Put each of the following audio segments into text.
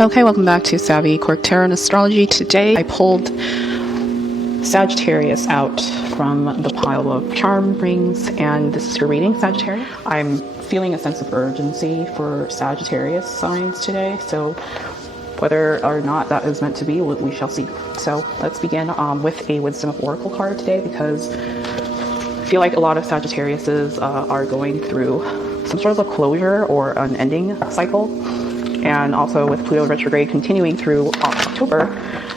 Okay, welcome back to Savvy Quirk Tarot and Astrology. Today I pulled Sagittarius out from the pile of charm rings, and this is your reading, Sagittarius. I'm feeling a sense of urgency for Sagittarius signs today, so whether or not that is meant to be, we shall see. So let's begin with a Wisdom of Oracle card today, because I feel like a lot of Sagittariuses are going through some sort of a closure or an ending cycle. And also with Pluto retrograde continuing through October,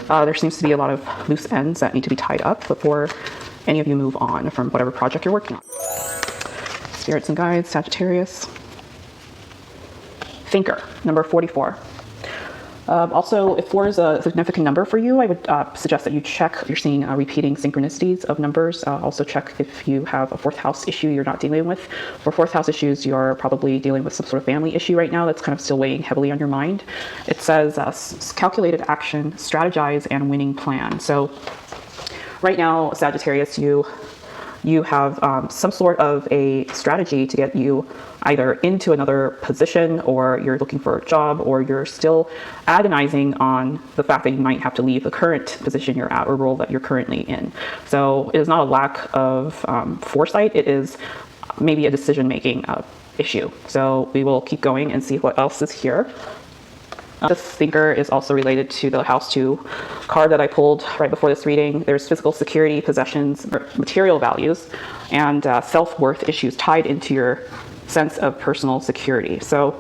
there seems to be a lot of loose ends that need to be tied up before any of you move on from whatever project you're working on. Spirits and guides, Sagittarius. Thinker, number 44. Also, if 4 is a significant number for you, I would suggest that you check if you're seeing repeating synchronicities of numbers. Also check if you have a 4th house issue you're not dealing with. For 4th house issues, you're probably dealing with some sort of family issue right now that's kind of still weighing heavily on your mind. It says calculated action, strategize, and winning plan. So right now, Sagittarius, you have some sort of a strategy to get you either into another position, or you're looking for a job, or you're still agonizing on the fact that you might have to leave the current position you're at or role that you're currently in. So it is not a lack of foresight, it is maybe a decision-making issue. So we will keep going and see what else is here. This thinker is also related to the House 2 card that I pulled right before this reading. There's physical security, possessions, material values, and self-worth issues tied into your sense of personal security. So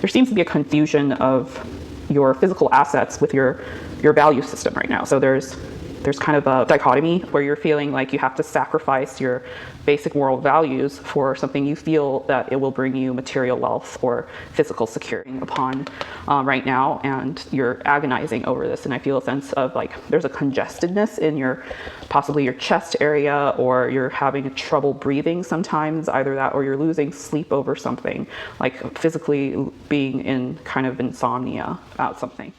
there seems to be a confusion of your physical assets with your value system right now. So there's kind of a dichotomy where you're feeling like you have to sacrifice your basic moral values for something you feel that it will bring you material wealth or physical security upon right now, and you're agonizing over this. And I feel a sense of like there's a congestedness in possibly your chest area, or you're having trouble breathing sometimes, either that or you're losing sleep over something, like physically being in kind of insomnia about something.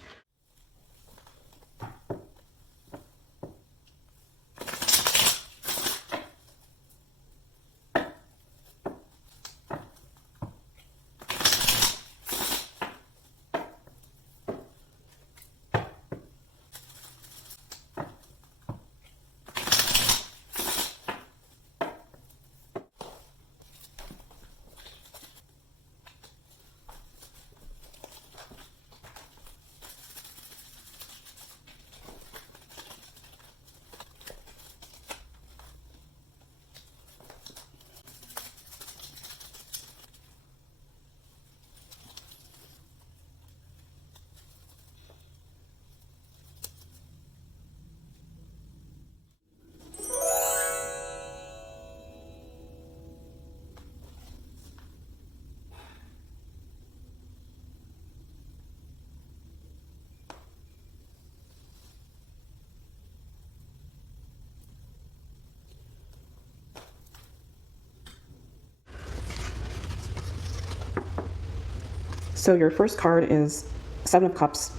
So your first card is 7 of Cups.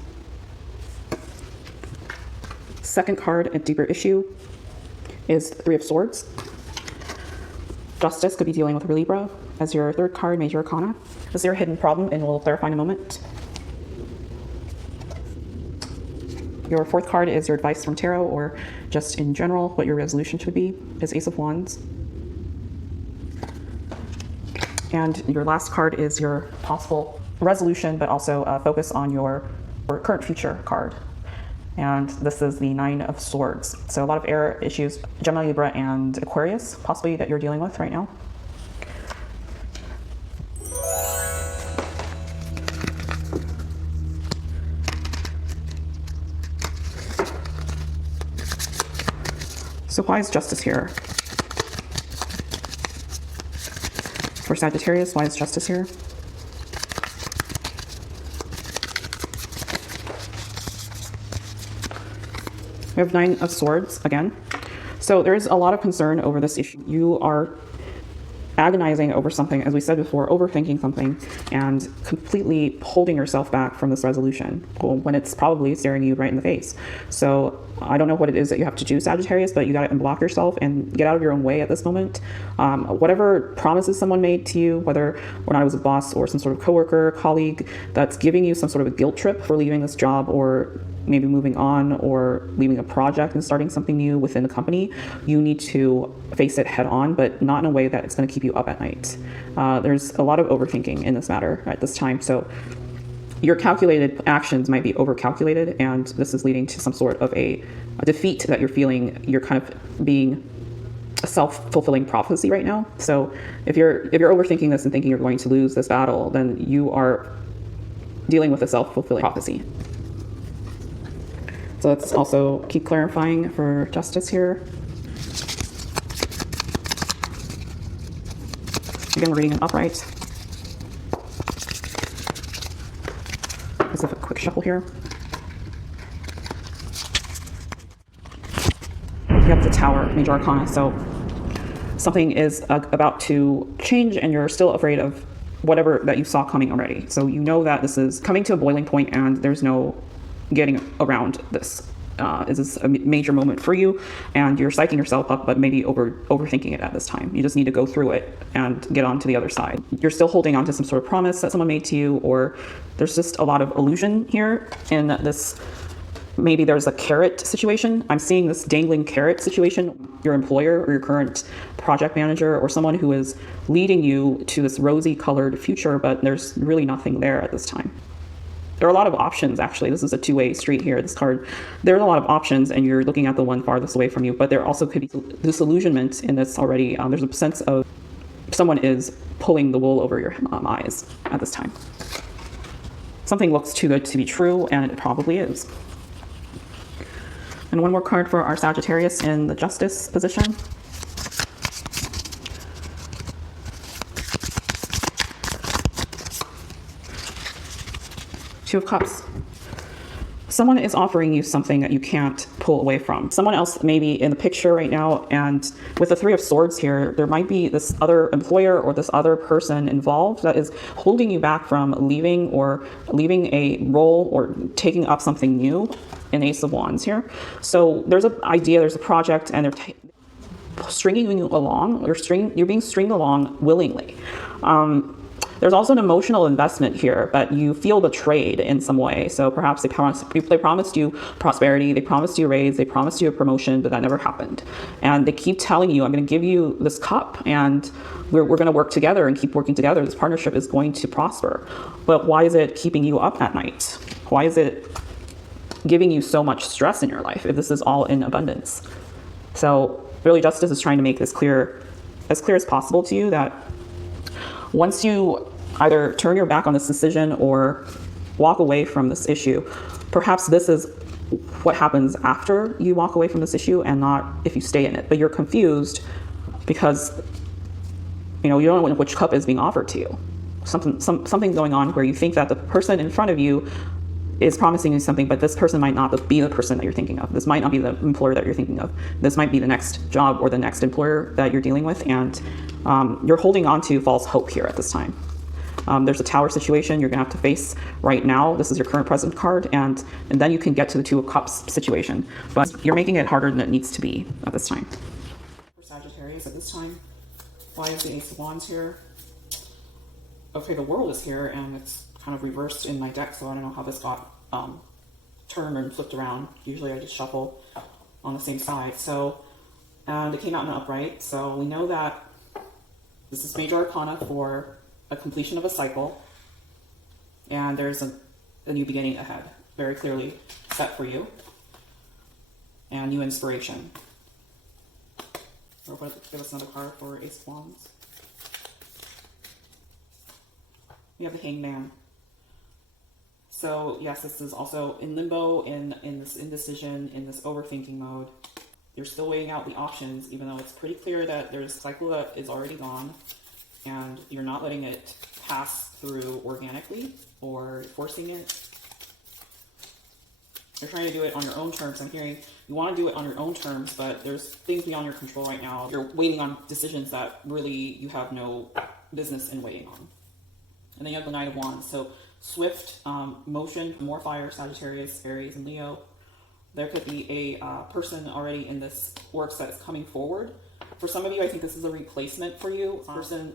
Second card, a deeper issue, is 3 of Swords. Justice could be dealing with a Libra. As your third card, Major Arcana. Is there a hidden problem? And we'll clarify in a moment. Your fourth card is your advice from tarot, or just in general, what your resolution should be, is Ace of Wands. And your last card is your possible resolution, but also focus on your current future card. And this is the 9 of Swords. So a lot of air issues, Gemini, Libra, and Aquarius, possibly, that you're dealing with right now. So why is Justice here? For Sagittarius, why is Justice here? We have 9 of Swords again. So there's a lot of concern over this issue. You are agonizing over something, as we said before, overthinking something, and completely holding yourself back from this resolution when it's probably staring you right in the face. So I don't know what it is that you have to do, Sagittarius, but you got to unblock yourself and get out of your own way at this moment. Whatever promises someone made to you, whether or not it was a boss or some sort of coworker, colleague, that's giving you some sort of a guilt trip for leaving this job, or maybe moving on, or leaving a project and starting something new within the company, you need to face it head on, but not in a way that it's going to keep you up at night. There's a lot of overthinking in this matter at this time. So your calculated actions might be overcalculated, and this is leading to some sort of a defeat that you're feeling. You're kind of being a self-fulfilling prophecy right now. So if you're overthinking this and thinking you're going to lose this battle, then you are dealing with a self-fulfilling prophecy. So let's also keep clarifying for justice here. Again, we're reading an upright. Let's have a quick shuffle here. You have the Tower, Major Arcana. So something is about to change, and you're still afraid of whatever that you saw coming already. So you know that this is coming to a boiling point, and there's no getting around this. This is a major moment for you, and you're psyching yourself up, but maybe overthinking it at this time. You just need to go through it and get on to the other side. You're still holding on to some sort of promise that someone made to you, or there's just a lot of illusion here in this. Maybe there's a carrot situation. I'm seeing this dangling carrot situation. Your employer or your current project manager or someone who is leading you to this rosy colored future, but there's really nothing there at this time. There are a lot of options, actually. This is a two-way street here, this card. There are a lot of options, and you're looking at the one farthest away from you, but there also could be disillusionment in this already. There's a sense of someone is pulling the wool over your eyes at this time. Something looks too good to be true, and it probably is. And one more card for our Sagittarius in the Justice position. Two of Cups. Someone is offering you something that you can't pull away from. Someone else may be in the picture right now, and with the Three of Swords here, there might be this other employer or this other person involved that is holding you back from leaving, or leaving a role or taking up something new. An Ace of Wands here. So there's an idea, there's a project, and they're stringing you along. You're being stringed along willingly. There's also an emotional investment here, but you feel betrayed in some way. So perhaps they promised you prosperity, they promised you a raise, they promised you a promotion, but that never happened. And they keep telling you, I'm going to give you this cup, and we're going to work together and keep working together. This partnership is going to prosper. But why is it keeping you up at night? Why is it giving you so much stress in your life if this is all in abundance? So really, Justice is trying to make this clear as possible to you, that once you either turn your back on this decision or walk away from this issue, perhaps this is what happens after you walk away from this issue and not if you stay in it. But you're confused because you don't know which cup is being offered to you. Something's going on where you think that the person in front of you is promising you something, but this person might not be the person that you're thinking of. This might not be the employer that you're thinking of. This might be the next job or the next employer that you're dealing with, and you're holding on to false hope here at this time. There's a Tower situation you're gonna have to face right now. This is your current present card, and then you can get to the Two of Cups situation, but you're making it harder than it needs to be at this time. For Sagittarius at this time, why is the Ace of Wands here? Okay, the World is here, and it's kind of reversed in my deck, so I don't know how this got turned and flipped around. Usually I just shuffle on the same side. So, and it came out in an upright, so we know that this is Major Arcana for a completion of a cycle, and there's a new beginning ahead, very clearly set for you, and new inspiration. Or give us another card for Ace of Wands. We have the Hangman. So yes, this is also in limbo, in this indecision, in this overthinking mode. You're still weighing out the options, even though it's pretty clear that there's a cycle that is already gone, and you're not letting it pass through organically or forcing it. You're trying to do it on your own terms. I'm hearing you want to do it on your own terms, but there's things beyond your control right now. You're waiting on decisions that really you have no business in waiting on. And then you have the Knight of Wands. So swift motion, more fire, Sagittarius, Aries, and Leo. There could be a person already in this works that is coming forward. For some of you, I think this is a replacement for you. Person,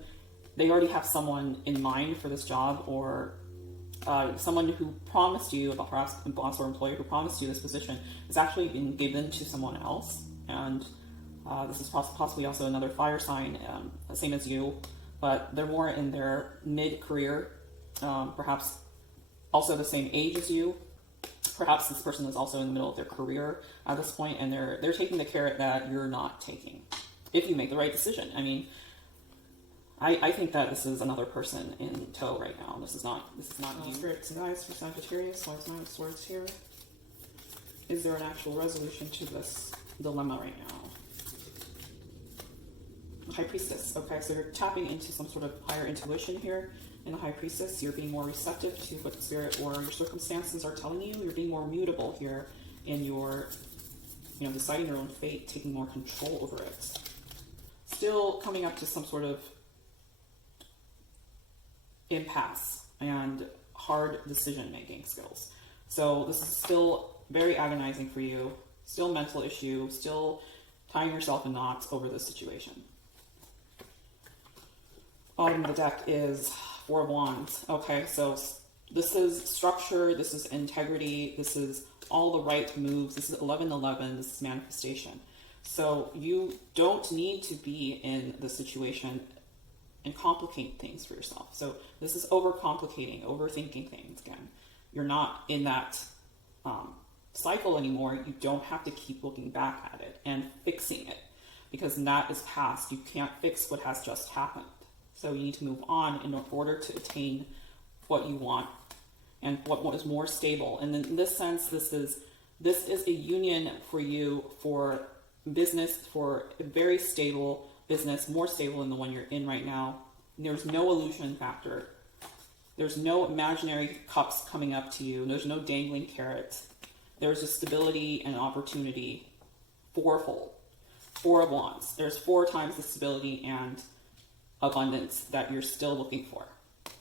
they already have someone in mind for this job, or someone who promised you, perhaps a boss or employer who promised you this position, is actually being given to someone else. And this is possibly also another fire sign, same as you, but they're more in their mid-career, perhaps also the same age as you. Perhaps this person is also in the middle of their career at this point, and they're taking the carrot that you're not taking, if you make the right decision. I mean, I think that this is another person in tow right now. This is not you. Spirits and guides for Sagittarius, Lord's Nine of Swords here. Is there an actual resolution to this dilemma right now? High Priestess. Okay, so you're tapping into some sort of higher intuition here. In the High Priestess, you're being more receptive to what the spirit or your circumstances are telling you. You're being more mutable here in your, deciding your own fate, taking more control over it. Still coming up to some sort of impasse and hard decision-making skills. So this is still very agonizing for you, still mental issue, still tying yourself in knots over this situation. Bottom of the deck is Four of Wands. Okay, so this is structure, this is integrity, this is all the right moves, this is 11-11, this is manifestation. So you don't need to be in the situation and complicate things for yourself. So this is overcomplicating, overthinking things again. You're not in that cycle anymore. You don't have to keep looking back at it and fixing it, because that is past. You can't fix what has just happened. So you need to move on in order to attain what you want and what is more stable. And in this sense, this is a union for you for business, for a very stable business, more stable than the one you're in right now. There's no illusion factor. There's no imaginary cups coming up to you. There's no dangling carrots. There's a stability and opportunity fourfold. Four of Wands. There's 4 times the stability and abundance that you're still looking for.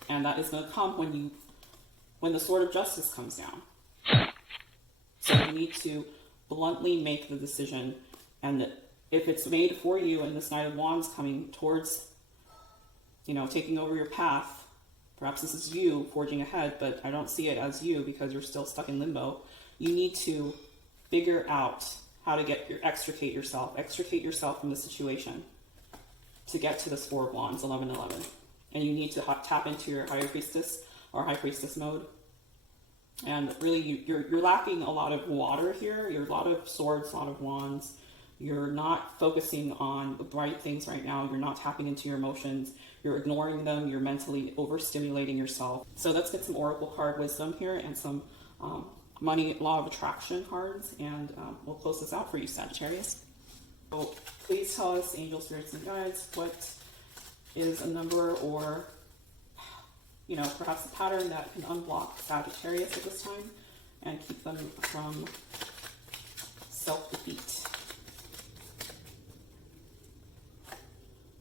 And that is going to come when the Sword of Justice comes down. So you need to bluntly make the decision, and if it's made for you and this Knight of Wands coming towards, taking over your path, perhaps this is you forging ahead, but I don't see it as you because you're still stuck in limbo. You need to figure out how to extricate yourself from the situation to get to this Four of Wands, 11-11. And you need to tap into your Higher Priestess or High Priestess mode. And really, you're lacking a lot of water here. You're a lot of swords, a lot of wands. You're not focusing on the bright things right now. You're not tapping into your emotions. You're ignoring them. You're mentally overstimulating yourself. So let's get some Oracle card wisdom here and some money law of attraction cards. And we'll close this out for you, Sagittarius. So please tell us, angel, spirits, and guides, what is a number or, perhaps a pattern that can unblock Sagittarius at this time and keep them from self-defeat.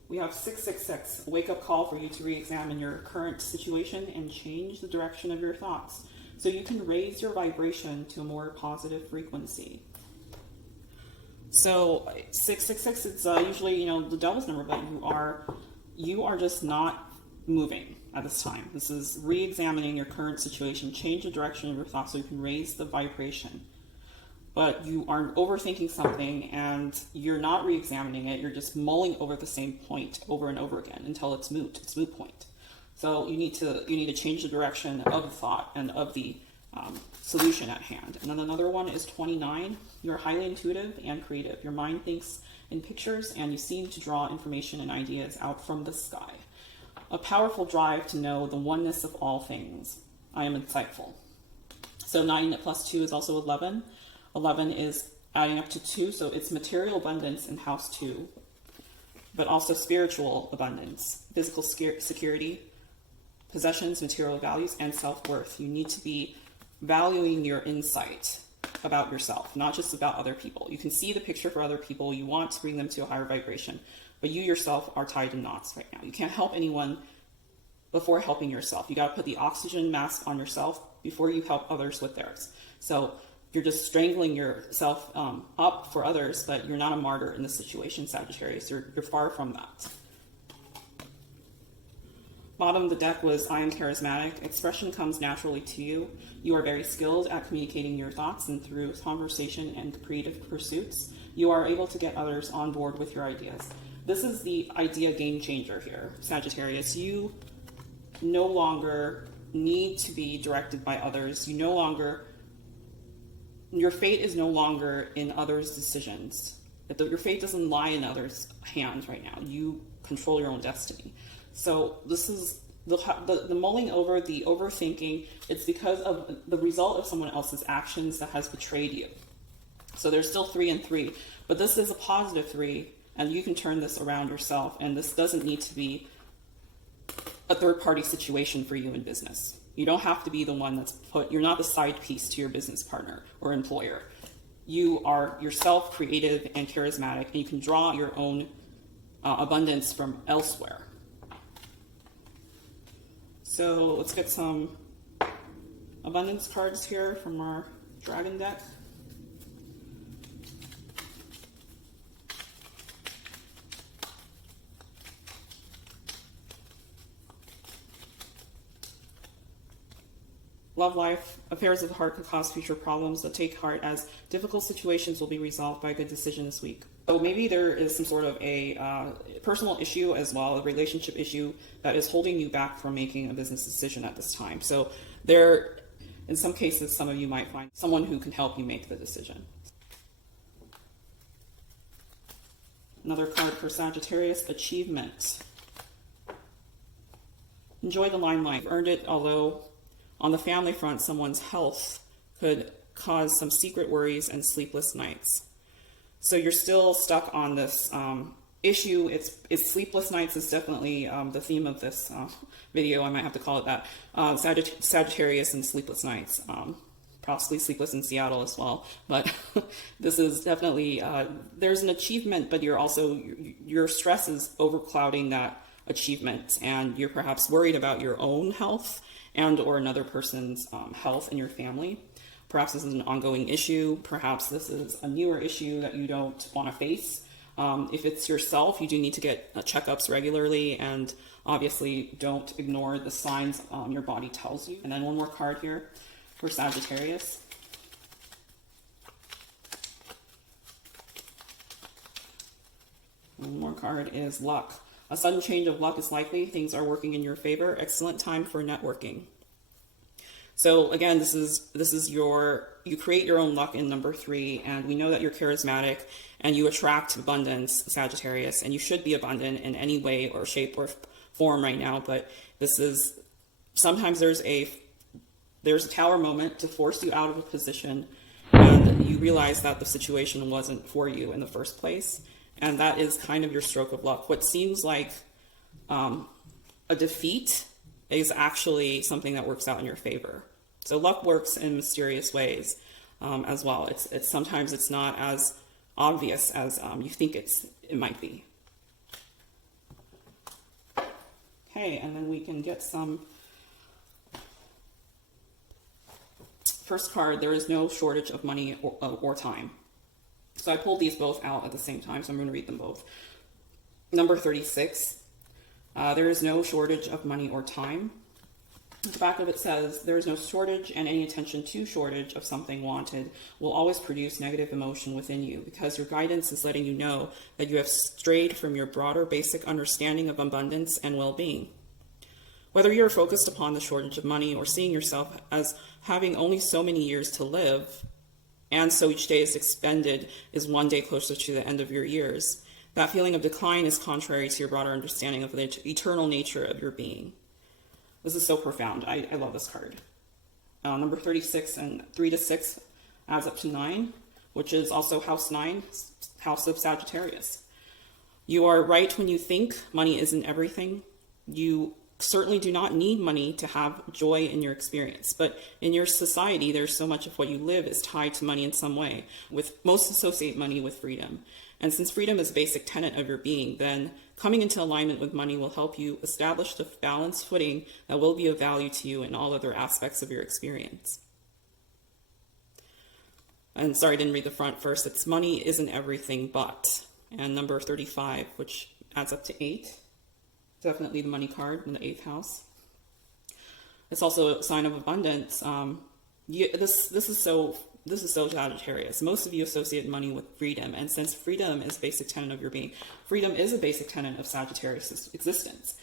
We have 666, a wake-up call for you to re-examine your current situation and change the direction of your thoughts so you can raise your vibration to a more positive frequency. So 666, it's usually, the devil's number, but you are just not moving at this time. This is re-examining your current situation, change the direction of your thoughts so you can raise the vibration. But you are overthinking something and you're not re-examining it. You're just mulling over the same point over and over again until it's moot. It's moot point. So you need to change the direction of the thought and of the solution at hand. And then another one is 29. You're highly intuitive and creative. Your mind thinks in pictures and you seem to draw information and ideas out from the sky. A powerful drive to know the oneness of all things. I am insightful. So 9 plus 2 is also 11. 11 is adding up to 2, so it's material abundance in house 2, but also spiritual abundance, physical security, possessions, material values, and self-worth. You need to be valuing your insight about yourself, not just about other people. You can see the picture for other people. You want to bring them to a higher vibration, but you yourself are tied in knots right now. You can't help anyone before helping yourself. You got to put the oxygen mask on yourself before you help others with theirs. So you're just strangling yourself up for others, but you're not a martyr in this situation, Sagittarius. You're far from that. Bottom of the deck was I am charismatic. Expression comes naturally to you. You are very skilled at communicating your thoughts, and through conversation and creative pursuits, you are able to get others on board with your ideas. This is the idea game changer here, Sagittarius. You no longer need to be directed by others. Your fate is no longer in others' decisions. Your fate doesn't lie in others' hands right now. You control your own destiny. So this is the mulling over, the overthinking. It's because of the result of someone else's actions that has betrayed you. So there's still 3 and 3, but this is a positive 3, and you can turn this around yourself. And this doesn't need to be a third-party situation for you in business. You don't have to be the one you're not the side piece to your business partner or employer. You are yourself creative and charismatic, and you can draw your own abundance from elsewhere. So let's get some abundance cards here from our dragon deck. Love life, affairs of the heart could cause future problems, so take heart as difficult situations will be resolved by a good decision this week. So maybe there is some sort of a personal issue as well, a relationship issue that is holding you back from making a business decision at this time. So in some cases, some of you might find someone who can help you make the decision. Another card for Sagittarius, achievement. Enjoy the limelight. You've earned it, although on the family front, someone's health could cause some secret worries and sleepless nights. So you're still stuck on this issue. It's sleepless nights is definitely the theme of this video. I might have to call it that. Sagittarius and sleepless nights. Possibly sleepless in Seattle as well. But this is definitely, there's an achievement, but your stress is overclouding that achievement, and you're perhaps worried about your own health and or another person's health in your family. Perhaps this is an ongoing issue. Perhaps this is a newer issue that you don't want to face. If it's yourself, you do need to get checkups regularly, and obviously don't ignore the signs your body tells you. And then one more card here for Sagittarius. One more card is luck. A sudden change of luck is likely. Things are working in your favor. Excellent time for networking. So again, you create your own luck in number 3, and we know that you're charismatic and you attract abundance, Sagittarius, and you should be abundant in any way or shape or form right now. But sometimes there's a tower moment to force you out of a position, and you realize that the situation wasn't for you in the first place. And that is kind of your stroke of luck. What seems like a defeat is actually something that works out in your favor. So luck works in mysterious ways as well. Sometimes it's not as obvious as you think it might be. Okay, and then we can get some. First card, there is no shortage of money or time. So I pulled these both out at the same time, so I'm going to read them both. Number 36, there is no shortage of money or time. The back of it says, there is no shortage, and any attention to shortage of something wanted will always produce negative emotion within you, because your guidance is letting you know that you have strayed from your broader basic understanding of abundance and well-being. Whether you're focused upon the shortage of money or seeing yourself as having only so many years to live, and so each day is expended is one day closer to the end of your years, that feeling of decline is contrary to your broader understanding of the eternal nature of your being. This is so profound. I love this card. Number 36 and 3 to 6 adds up to 9, which is also house 9, house of Sagittarius. You are right when you think money isn't everything. You certainly do not need money to have joy in your experience. But in your society, there's so much of what you live is tied to money in some way. With most associate money with freedom. And since freedom is a basic tenet of your being, then coming into alignment with money will help you establish the balanced footing that will be of value to you in all other aspects of your experience. And sorry, I didn't read the front first. It's money isn't everything but. And number 35, which adds up to 8. Definitely the money card in the 8th house. It's also a sign of abundance. This is so Sagittarius. Most of you associate money with freedom, and since freedom is a basic tenet of your being, freedom is a basic tenet of Sagittarius' existence.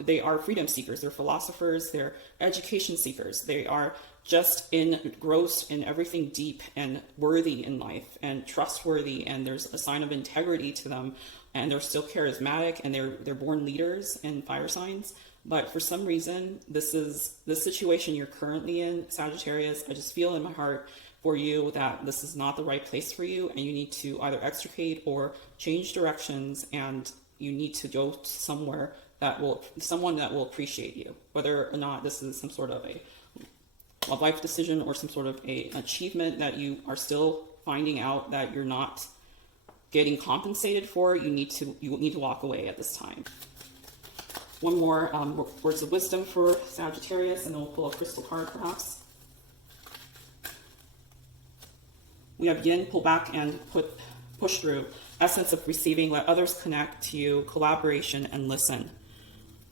They are freedom seekers. They're philosophers. They're education seekers. They are just engrossed in everything deep and worthy in life and trustworthy, and there's a sign of integrity to them. And they're still charismatic, and they're born leaders and fire signs. But for some reason, this is the situation you're currently in, Sagittarius. I just feel in my heart for you that this is not the right place for you, and you need to either extricate or change directions, and you need to go to someone that will appreciate you, whether or not this is some sort of a life decision or some sort of an achievement that you are still finding out that you're not getting compensated for. You need to walk away at this time. One more words of wisdom for Sagittarius, and then we'll pull a crystal card perhaps. We have yin, pull back and push through. Essence of receiving, let others connect to you, collaboration, and listen.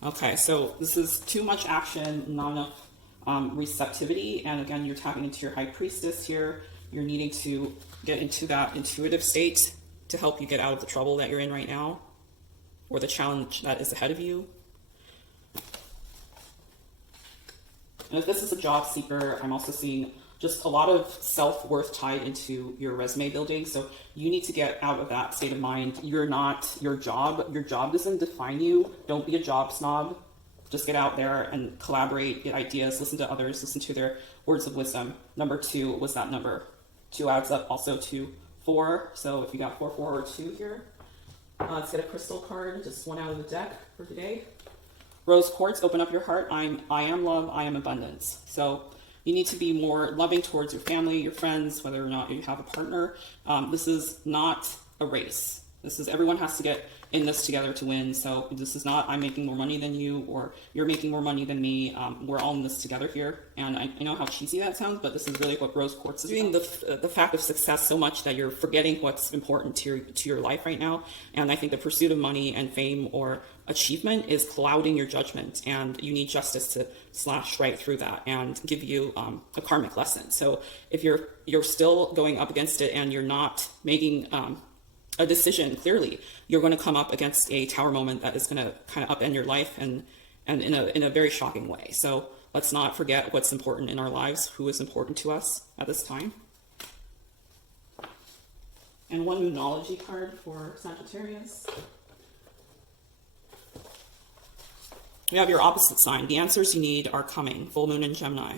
Okay, so this is too much action, not enough receptivity. And again, you're tapping into your high priestess here. You're needing to get into that intuitive state to help you get out of the trouble that you're in right now, or the challenge that is ahead of you. And if this is a job seeker, I'm also seeing just a lot of self-worth tied into your resume building. So you need to get out of that state of mind. You're not your job. Your job doesn't define you. Don't be a job snob. Just get out there and collaborate, get ideas, listen to others, listen to their words of wisdom. Number 2 was that number. 2 adds up also to 4. So if you got 4, 4, or 2 here, let's get a crystal card, just one out of the deck for today. Rose quartz, open up your heart. I am love, I am abundance. So you need to be more loving towards your family, your friends, whether or not you have a partner. This is not a race. This is, everyone has to get in this together to win. So this is not, I'm making more money than you, or you're making more money than me. We're all in this together here. And I know how cheesy that sounds, but this is really what rose quartz is doing. The fact of success so much that you're forgetting what's important to your life right now. And I think the pursuit of money and fame or achievement is clouding your judgment, and you need justice to slash right through that and give you a karmic lesson. So if you're still going up against it and you're not making a decision clearly, you're going to come up against a tower moment that is going to kind of upend your life and in a very shocking way. So let's not forget what's important in our lives, who is important to us at this time. And one Moonology card for Sagittarius. We have your opposite sign. The answers you need are coming. Full moon in Gemini.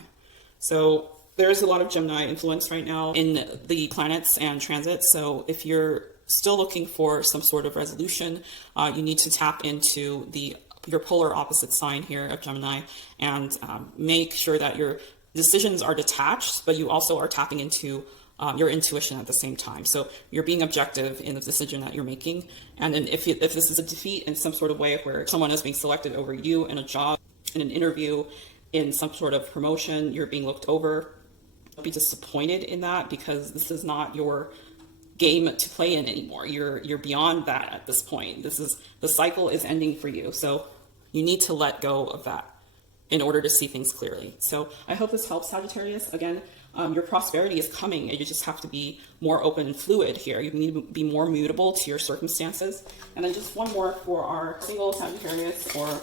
So there's a lot of Gemini influence right now in the planets and transits. So if you're still looking for some sort of resolution, you need to tap into your polar opposite sign here of Gemini, and make sure that your decisions are detached, but you also are tapping into your intuition at the same time. So you're being objective in the decision that you're making. And then if this is a defeat in some sort of way where someone is being selected over you in a job, in an interview, in some sort of promotion, you're being looked over, don't be disappointed in that, because this is not your game to play in anymore. You're beyond that at this point. The cycle is ending for you. So you need to let go of that in order to see things clearly. So I hope this helps, Sagittarius. Again, your prosperity is coming, and you just have to be more open and fluid here. You need to be more mutable to your circumstances. And then just one more for our single Sagittarius or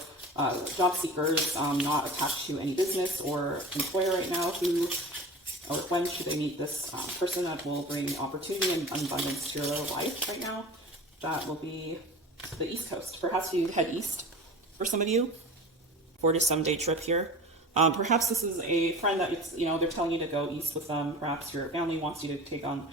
job seekers not attached to any business or employer right now, or when should they meet this person that will bring opportunity and abundance to their life right now? That will be the East Coast. Perhaps you head east for some of you. 4 to 7 day trip here. Perhaps this is a friend that they're telling you to go east with them. Perhaps your family wants you to take on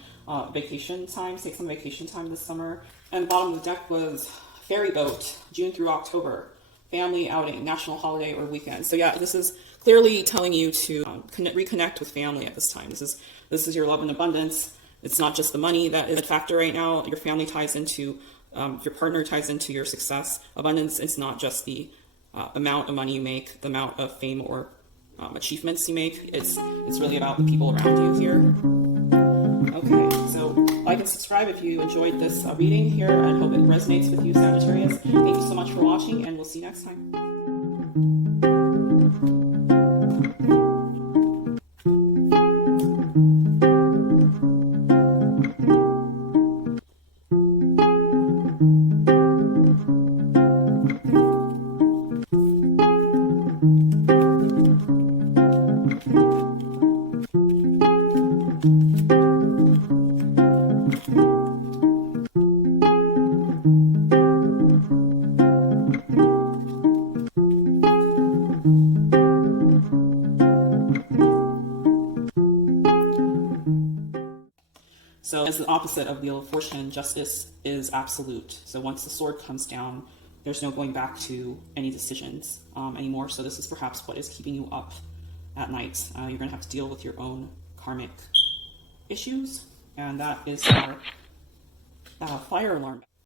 vacation time, take some vacation time this summer. And the bottom of the deck was ferry boat, June through October. family outing, national holiday, or weekend. So yeah, this is clearly telling you to reconnect with family at this time. This is your love and abundance. It's not just the money that is a factor right now. Your family ties into, your partner ties into your success. Abundance is not just the amount of money you make, the amount of fame or achievements you make. It's really about the people around you here. Okay, so like and subscribe if you enjoyed this reading here, and hope it resonates with you, Sagittarius. Thank you so much for watching, and we'll see you next time. So as the opposite of Wheel of Fortune, justice is absolute. So once the sword comes down, there's no going back to any decisions anymore. So this is perhaps what is keeping you up at night. You're going to have to deal with your own karmic issues, and that is our fire alarm.